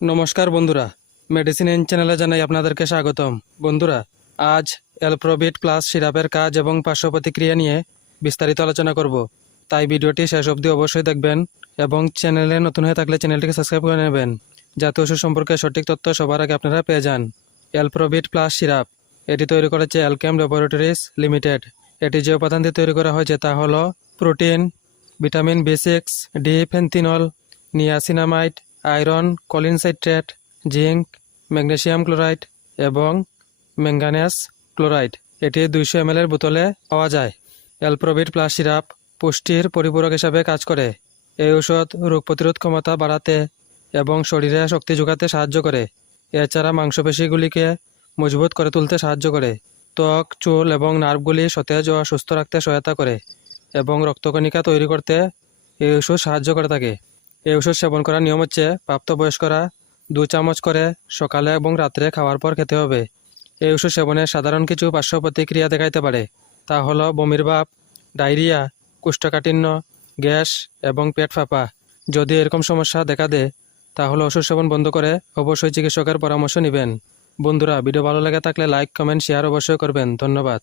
নমস্কার বন্ধুরা। Medicine in চ্যানেলে জানাই আপনাদেরকে স্বাগতম। বন্ধুরা, আজ অ্যালপ্রোবিট প্লাস সিরাপের কাজ এবং পার্শ্ব প্রতিক্রিয়া নিয়ে বিস্তারিত আলোচনা করব। তাই ভিডিওটি শেষ অবধি অবশ্যই দেখবেন এবং চ্যানেলে নতুন হয়ে থাকলে চ্যানেলটিকে সাবস্ক্রাইব করে নেবেন। যাতে ওষুধ সম্পর্কে সঠিক তথ্য সবার আগে আপনারা পেয়ে যান। অ্যালপ্রোবিট প্লাস সিরাপ, এটি তৈরি করেছে অ্যালকেম ল্যাবরেটরিজ লিমিটেড এটি যে উপাদান দিয়ে তৈরি করা হয়েছে তা হলো protein vitamin B six D panthenol niacinamide iron, choline citrate, zinc magnesium chloride এবং ম্যাঙ্গানেস ক্লোরাইড। এটি দুইশো এম বোতলে পাওয়া যায়। অ্যালপ্রোভিট প্লাস সিরাপ পুষ্টির পরিপূরক হিসাবে কাজ করে। এই ঔষধ রোগ প্রতিরোধ ক্ষমতা বাড়াতে এবং শরীরে শক্তি যোগাতে সাহায্য করে। এছাড়া মাংসপেশিগুলিকে মজবুত করে তুলতে সাহায্য করে। ত্বক, চুল এবং নার্ভগুলি সতেজ ও সুস্থ রাখতে সহায়তা করে এবং রক্তকণিকা তৈরি করতে এই ওষুধ সাহায্য করে থাকে। এই ওষুধ সেবন করার নিয়ম হচ্ছে প্রাপ্তবয়স্করা দু চামচ করে সকালে এবং রাত্রে খাওয়ার পর খেতে হবে। এই ওষুধ সেবনের সাধারণ কিছু পার্শ্ব প্রতিক্রিয়া দেখাইতে পারে, তা হলো বমির ভাব, ডায়রিয়া, কুষ্ঠকাঠিন্য, গ্যাস এবং পেট ফাঁপা। যদি এরকম সমস্যা দেখা দেয়, তাহলে ওষুধ সেবন বন্ধ করে অবশ্যই চিকিৎসকের পরামর্শ নেবেন। বন্ধুরা, ভিডিও ভালো লাগে থাকলে লাইক, কমেন্ট, শেয়ার অবশ্যই করবেন। ধন্যবাদ।